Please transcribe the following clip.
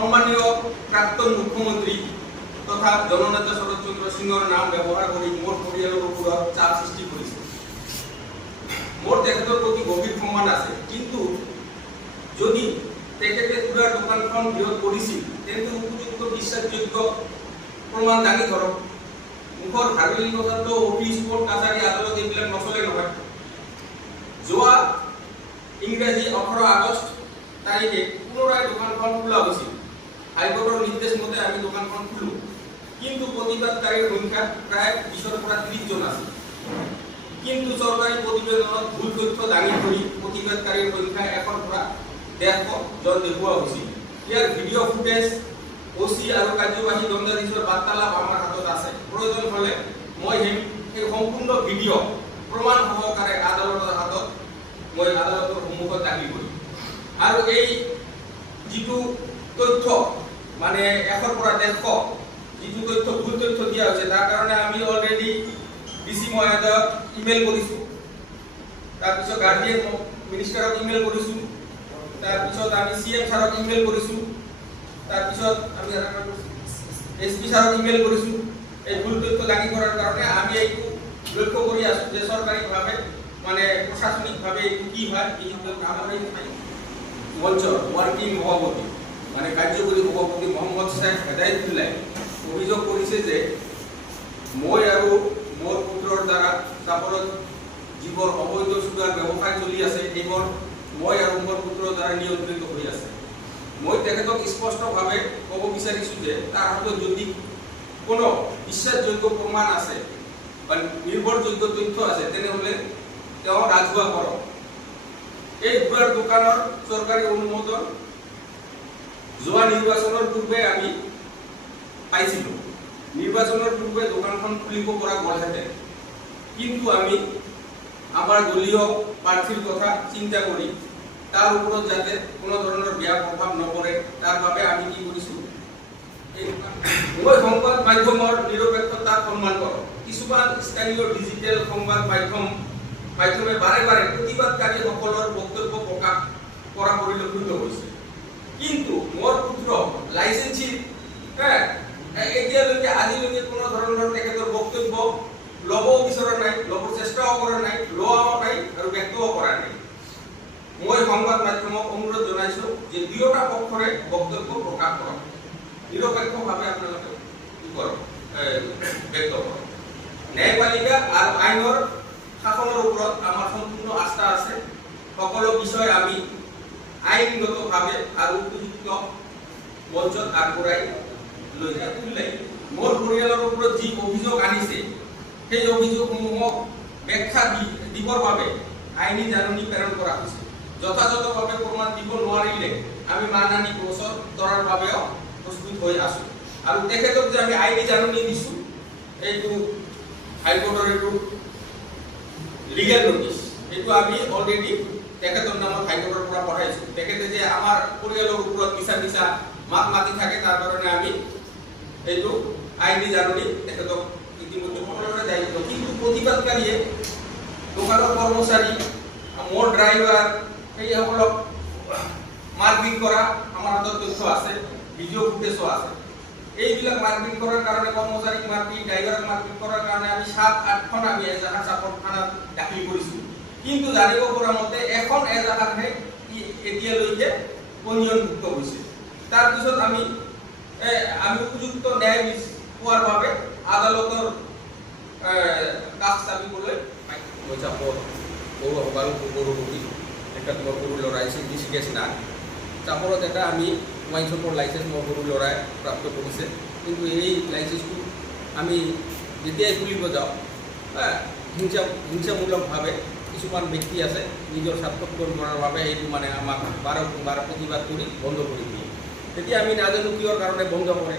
সম্মানীয় প্ৰাক্তন মুখ্যমন্ত্ৰী তথা জননেতা শৰৎচন্দ্ৰ সিংহৰ নাম ব্যবহাৰ কৰে মোৰ পৰিয়ালেৰ উপৰ চাপ সৃষ্টি কৰেছে। মোৰ তেখেতৰ প্ৰতি গভীৰ সম্মান আছে, কিন্তু যদি তেখেতে পুৰা দোকানখন বৃহৎ কৰিছিল তেন্তে উপযুক্ত বিশ্বাসযোগ্য প্ৰমাণ দাঙি ধৰক। মুখৰ ভাগলি কথাটো অফিস কোৰ্ট কাছাৰী আদালত এইবিলাক নচলে নহয়। যোৱা ইংৰাজী 18 আগষ্ট তারিখে পুনরায় দোকানখন খোলা হয়েছিল। হাইকোর্টের নির্দেশ মতে আমি দোকানখন খুলু, কিন্তু প্রতিবাদকারীর সংখ্যা প্রায় 20-30 জন আছে। কিন্তু সরকারি প্রতিবেদনত ভুল তথ্য দাঙি ধরি প্রতিবাদকারীর সংখ্যা এখন প্রায় 150 জন দেখুওয়া হয়েছিল। ইয়ার ভিডিও ফুটেজ ওসি আর কার্যবাহী দণ্ডাধীশৰ বার্তালাপ আমার হাতত আছে। প্রয়োজন হলে মই সেই সম্পূর্ণ ভিডিও প্রমাণ সহকারে আদালতের হাতত মই আদালতের সন্মুখত দাখিল করি। আর এই যিটো তথ্য মানে 100 পৰা 150 যিটো তথ্য ভুল তথ্য দিয়া হৈছে, তাৰ কাৰণে আমি অলৰেডি ডিসি মহোদয়ক ইমেইল কৰিছো, তাৰপিছত গাৰ্ডিয়ান মিনিষ্টাৰক ইমেইল কৰিছো, তাৰপিছত আমি সিএম ছাৰক ইমেইল কৰিছো, তাৰপিছত আমি এসপি ছাৰক ইমেইল কৰিছো। এই ভুল তথ্য দাঙি ধৰাৰ কাৰণে আমি এইটো লক্ষ্য কৰি আছো যে সৰকাৰিভাবে মানে প্ৰশাসনিকভাবে এইটো কি হয়। এই আমাৰ এই মঞ্চৰ ওয়াৰ্কিং সভাপতি মানে কাৰ্যকৰী সভাপতি মোহাম্মদ শেখ হেদায়তুল্লাহ অভিযোগ কৰিছে যে মই আৰু মোৰ পুত্ৰৰ দ্বাৰা চাপৰত যিবোৰ অবৈধ সুগাৰ ব্যৱসায় চলি আছে এইবোৰ মই আৰু মোৰ পুত্ৰৰ দ্বাৰা নিয়ন্ত্ৰিত হৈ আছে। মই তেখেতক স্পষ্টভাৱে ক'ব বিচাৰিছো যে তাৰ হাতত যদি কোনো বিশ্বাসযোগ্য প্ৰমাণ আছে বা নিৰ্ভৰযোগ্য তথ্য আছে তেনেহ'লে তেওঁ ৰাজহুৱা কৰক। এই গুড়াৰ দোকানৰ চৰকাৰী অনুমোদন যোৱা নিৰ্বাচনৰ পূৰ্বে আমি পাইছিলো। নিৰ্বাচনেৰ পূৰ্বে দোকানখন খুলিব পৰা গলহেঁতেন, কিন্তু আমি আমার দলীয় প্রার্থীর কথা চিন্তা করি তার উপর যাতে কোনো ধরনের বেয়া প্রভাব নপরে তার বাবে আমি কি করিছো, মই সংবাদ মাধ্যমৰ নিৰপেক্ষতাক সম্মান কৰো। কিছুমান স্থানীয় ডিজিটাল সংবাদ মাধ্যমে বাৰে বাৰে প্ৰতিবাদকাৰীসকলৰ বক্তব্য প্ৰকাশ কৰা পৰিলক্ষিত হয়েছে, কিন্তু মোৰ পুত্ৰ লাইসেন্সি এতিয়ালৈকে আজিলৈকে কোনো ধৰণৰ তেখেতৰ বক্তব্য ল'বও বিচৰা নাই, ল'বৰ চেষ্টাও কৰা নাই, লোৱাও নাই আৰু ব্যক্তও কৰা নাই। মই সংবাদ মাধ্যমক অনুৰোধ জনাইছো যে দুয়োটা পক্ষৰে বক্তব্য প্ৰকাশ কৰক, নিৰপেক্ষভাৱে আপোনালোকে কি কৰক ব্যক্ত কৰক। ন্যায়পালিকা আৰু আইনৰ শাসনৰ ওপৰত আমাৰ সম্পূৰ্ণ আস্থা আছে। সকলো বিষয় আমি আইনগতভাৱে আৰু উপযুক্ত মঞ্চত আগবঢ়াই লৈ যায়। মোৰ পৰিয়ালৰ ওপৰত যি অভিযোগ আনিছে সেই অভিযোগসমূহক ব্যাখ্যা দিবৰ বাবে আইনী জাননী প্ৰেৰণ কৰা হৈছে। যথাযথভাৱে প্ৰমাণ দিব নোৱাৰিলে আমি মানহানি গোচৰ তৰাৰ বাবেও প্ৰস্তুত হৈ আছো। আৰু তেখেতক যে আমি আইনী জাননী দিছো, এইটো হাইকোৰ্টৰ এইটো লিগেল নোটিছ, এইটো আমি অলৰেডি তেখেতৰ নামত হাইকোৰ্টৰ পৰা পঠাইছো। তেখেতে যে আমাৰ পৰিয়ালৰ ওপৰত মিছা মাত মাতি থাকে তাৰ কাৰণে আমি এইটো আইনী জাননী তেখেতক ইতিমধ্যে সকলোৰে দায়িত্ব। কিন্তু প্রতিবাদকারীয়ে দোকানের কর্মচারী মোর ড্রাইভার সেইসকলক মারপিট করা আমার হাতত তথ্য আছে, ভিডিও ফুটেজও আছে। এইবিলাক মারপিট করার কারণে কর্মচারীক মারপিট, ড্রাইভারক মারপিট করার কারণে আমি 7-8খন আমি এজাহাৰ চাপৰ থানাত দাখিল কৰিছো, কিন্তু জানিব পৰা মতে এখন এজাহাৰহে এতিয়ালৈকে পঞ্জীয়নভুক্ত হৈছে। তাৰপিছত আমি উপযুক্ত ন্যায় পোৱাৰ বাবে আদালতৰ কাষ চাপিবলৈ মই চাপত সৰু সকালো সৰু সৰুী এটা তোমাৰ সৰু ল'ৰাই চিৰিয়াছ না চাপৰত এটা আমি ওৱাইন শ্বপৰ লাইচেঞ্চ মোৰ সৰু ল'ৰাই প্ৰাপ্ত কৰিছে, কিন্তু এই লাইচেঞ্চটো আমি যেতিয়াই খুলিব যাওঁ হিংসামূলকভাৱে কিছুমান ব্যক্তি আছে নিজৰ স্বাৰ্থপূৰণ কৰাৰ বাবে এইটো মানে আমাক বাৰ প্ৰতিবাদ কৰি বন্ধ কৰি দিয়ে। তেতিয়া আমি নাজানো কিহৰ কাৰণে বন্ধ কৰে।